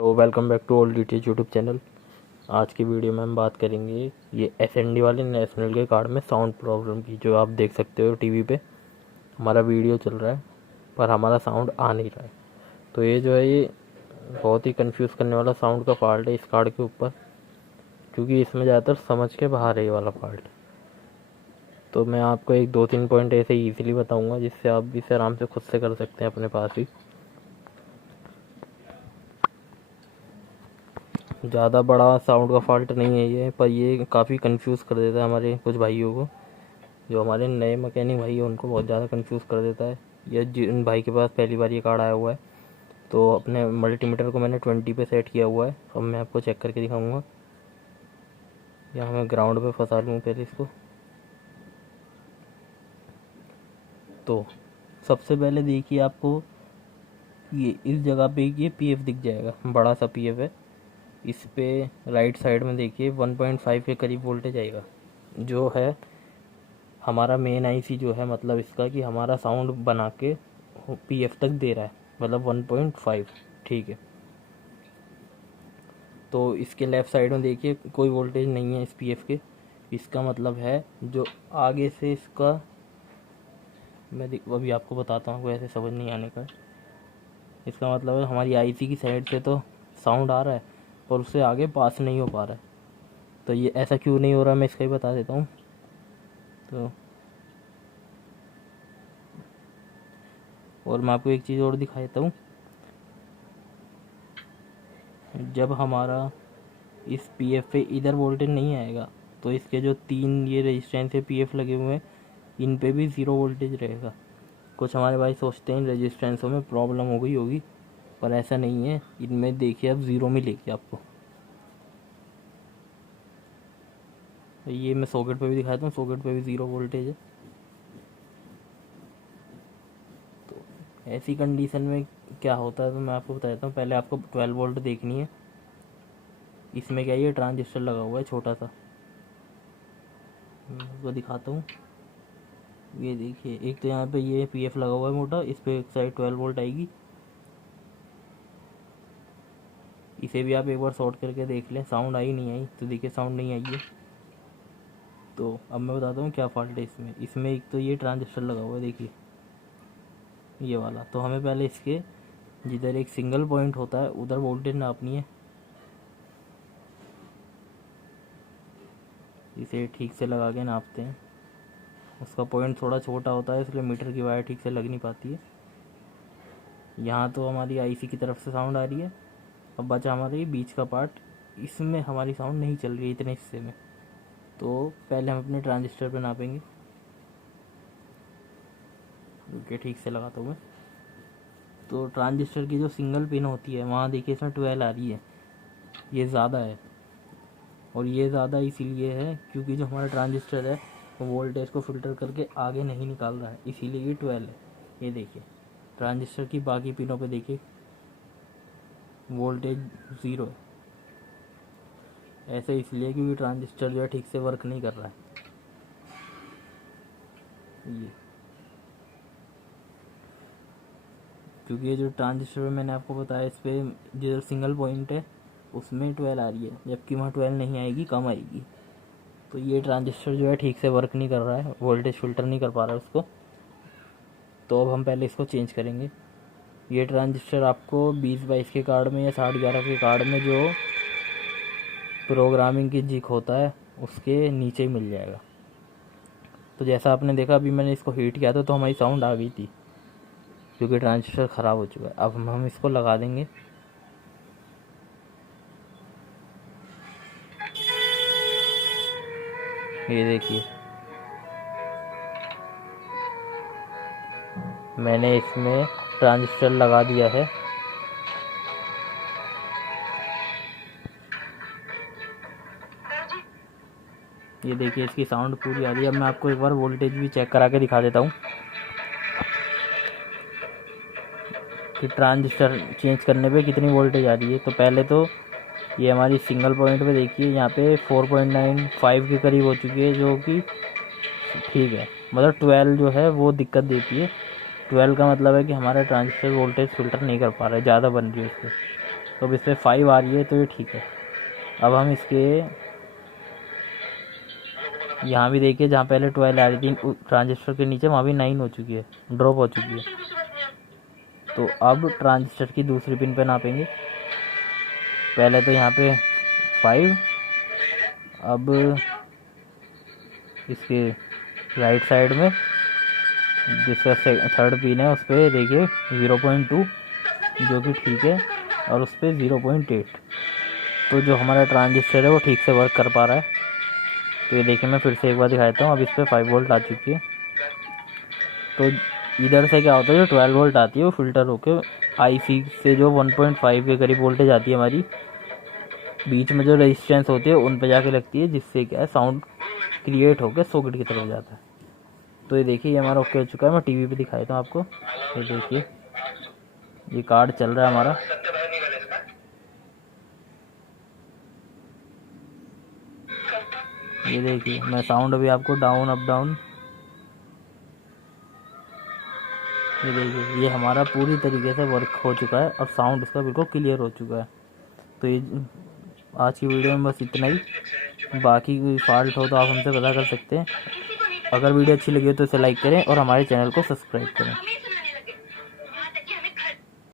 तो welcome back to old DTH YouTube channel. आज की वीडियो में हम बात करेंगे ये एसएनडी वाले नेशनल के कार्ड में साउंड प्रॉब्लम की। जो आप देख सकते हो टीवी पे हमारा वीडियो चल रहा है पर हमारा साउंड आ नहीं रहा है। तो ये जो है ये बहुत ही कंफ्यूज करने वाला साउंड का फॉल्ट है इस कार्ड के ऊपर, क्योंकि इसमें ज़्यादातर समझ के बाहर है ये वाला फॉल्ट। तो मैं आपको एक दो तीन पॉइंट ऐसे ईजिली बताऊँगा जिससे आप इसे आराम से खुद से कर सकते हैं अपने पास ही। ज़्यादा बड़ा साउंड का फॉल्ट नहीं है ये, पर ये काफ़ी कंफ्यूज कर देता है हमारे कुछ भाइयों को। जो हमारे नए मैकेनिक भाई हैं उनको बहुत ज़्यादा कंफ्यूज कर देता है। या जिन भाई के पास पहली बार ये कार्ड आया हुआ है, तो अपने मल्टीमीटर को मैंने 20 पे सेट किया हुआ है। अब मैं आपको चेक करके दिखाऊंगा। यहाँ मैं ग्राउंड पे फंसा लूँ पहले इसको। तो सबसे पहले देखिए, आपको ये इस जगह पे ये पीएफ दिख जाएगा, बड़ा सा पीएफ है। इस पे राइट साइड में देखिए 1.5 के करीब वोल्टेज आएगा, जो है हमारा मेन आईसी जो है, मतलब इसका कि हमारा साउंड बना के पीएफ तक दे रहा है, मतलब 1.5। ठीक है। तो इसके लेफ़्ट साइड में देखिए कोई वोल्टेज नहीं है इस पीएफ के। इसका मतलब है जो आगे से इसका, मैं अभी आपको बताता हूँ, ऐसे समझ नहीं आने का। इसका मतलब है हमारी आईसी की साइड से तो साउंड आ रहा है पर उससे आगे पास नहीं हो पा रहा है। तो ये ऐसा क्यों नहीं हो रहा, मैं इसका ही बता देता हूँ। तो और मैं आपको एक चीज़ और दिखा देता हूँ। जब हमारा इस पीएफ पे इधर वोल्टेज नहीं आएगा, तो इसके जो तीन ये रेजिस्टेंस है पीएफ लगे हुए हैं, इन पे भी ज़ीरो वोल्टेज रहेगा। कुछ हमारे भाई सोचते हैं इन रेजिस्टेंसों में प्रॉब्लम हो गई होगी, पर ऐसा नहीं है। इनमें देखिए अब ज़ीरो मिलेगी आपको। ये मैं सॉकेट पे भी दिखाता हूँ, सॉकेट पे भी ज़ीरो वोल्टेज है। तो ऐसी कंडीशन में क्या होता है, तो मैं आपको बता देता हूँ। पहले आपको 12 वोल्ट देखनी है। इसमें क्या है, ये ट्रांजिस्टर लगा हुआ है छोटा सा, मैं आपको दिखाता हूँ। ये देखिए, एक तो यहाँ पे ये पीएफ लगा हुआ है मोटा, इस पे एक साइड 12 वोल्ट आएगी। इसे भी आप एक बार शॉर्ट करके देख लें, साउंड आई नहीं आई, तो देखिए साउंड नहीं आई है। तो अब मैं बताता हूँ क्या फॉल्ट है इसमें। इसमें एक तो ये ट्रांजिस्टर लगा हुआ है, देखिए ये वाला। तो हमें पहले इसके जिधर एक सिंगल पॉइंट होता है उधर वोल्टेज नापनी है। इसे ठीक से लगा के नापते हैं। उसका पॉइंट थोड़ा छोटा होता है, इसलिए मीटर की वायर ठीक से लग नहीं पाती है। यहाँ तो हमारी आईसी की तरफ से साउंड आ रही है। अब बचा हमारा ये बीच का पार्ट, इसमें हमारी साउंड नहीं चल रही है इतने हिस्से में। तो पहले हम अपने ट्रांजिस्टर पर नापेंगे। रुकिए, ठीक से लगाता हूँ मैं। तो ट्रांजिस्टर की जो सिंगल पिन होती है, वहाँ देखिए इसमें 12 आ रही है, ये ज़्यादा है। और ये ज़्यादा इसीलिए है क्योंकि जो हमारा ट्रांजिस्टर है वो वोल्टेज को फ़िल्टर करके आगे नहीं निकाल रहा है, इसीलिए ये 12 है। ये देखिए ट्रांजिस्टर की बाकी पिनों पे देखिए वोल्टेज ज़ीरो है। ऐसे इसलिए क्योंकि ट्रांजिस्टर जो है ठीक से वर्क नहीं कर रहा है। ये क्योंकि ये जो ट्रांजिस्टर मैंने आपको बताया, इस पर जो सिंगल पॉइंट है उसमें 12 आ रही है, जबकि वहाँ 12 नहीं आएगी, कम आएगी। तो ये ट्रांजिस्टर जो है ठीक से वर्क नहीं कर रहा है, वोल्टेज फ़िल्टर नहीं कर पा रहा है उसको। तो अब हम पहले इसको चेंज करेंगे। ये ट्रांजिस्टर आपको 20-22 के कार्ड में या 60-11 के कार्ड में जो प्रोग्रामिंग की जिक होता है उसके नीचे ही मिल जाएगा। तो जैसा आपने देखा, अभी मैंने इसको हीट किया था तो हमारी साउंड आ गई थी, क्योंकि ट्रांजिस्टर ख़राब हो चुका है। अब हम इसको लगा देंगे। ये देखिए मैंने इसमें ट्रांजिस्टर लगा दिया है। ये देखिए इसकी साउंड पूरी आ रही है। अब मैं आपको एक बार वोल्टेज भी चेक करा के दिखा देता हूँ कि ट्रांजिस्टर चेंज करने पे कितनी वोल्टेज आ रही है। तो पहले तो ये हमारी सिंगल पॉइंट पे देखिए, यहाँ पे 4.95 के करीब हो चुकी है, जो कि ठीक है। मतलब 12 जो है वो दिक्कत देती है। 12 का मतलब है कि हमारा ट्रांजिस्टर वोल्टेज फ़िल्टर नहीं कर पा रहा है, ज़्यादा बन रही है उससे। तो अब इस पर 5 आ रही है, तो ये ठीक है। अब हम इसके यहाँ भी देखिए, जहाँ पहले 12 आ रही थी ट्रांजिस्टर के नीचे, वहाँ भी 9 हो चुकी है, ड्रॉप हो चुकी है। तो अब ट्रांजिस्टर की दूसरी पिन पे नापेंगे। पहले तो यहाँ पे 5, अब इसके राइट साइड में जिसका थर्ड पिन है उस पर देखिए 0.2, जो कि ठीक है, और उस पर 0.8। तो जो हमारा ट्रांजिस्टर है वो ठीक से वर्क कर पा रहा है। तो ये देखिए, मैं फिर से एक बार दिखाता हूँ। अब इस पर 5 वोल्ट आ चुकी है। तो इधर से क्या होता है, जो 12 वोल्ट आती है वो फिल्टर होकर आईसी से जो 1.5 के करीब वोल्टेज आती है हमारी, बीच में जो रेजिस्टेंस होती है उन पर जाके लगती है, जिससे क्या है साउंड क्रिएट होकर सॉकेट की तरफ जाता है। तो ये देखिए, ये हमारा ओके हो चुका है। मैं टीवी पे दिखाता हूँ आपको। ये देखिए, ये कार्ड चल रहा है हमारा। ये देखिए, मैं साउंड अभी आपको डाउन अप डाउन, ये देखिए, ये हमारा पूरी तरीके से वर्क हो चुका है और साउंड इसका बिल्कुल क्लियर हो चुका है। तो ये आज की वीडियो में बस इतना ही। बाकी कोई फॉल्ट हो तो आप हमसे पता कर सकते हैं। अगर वीडियो अच्छी लगी हो तो इसे लाइक करें और हमारे चैनल को सब्सक्राइब करें।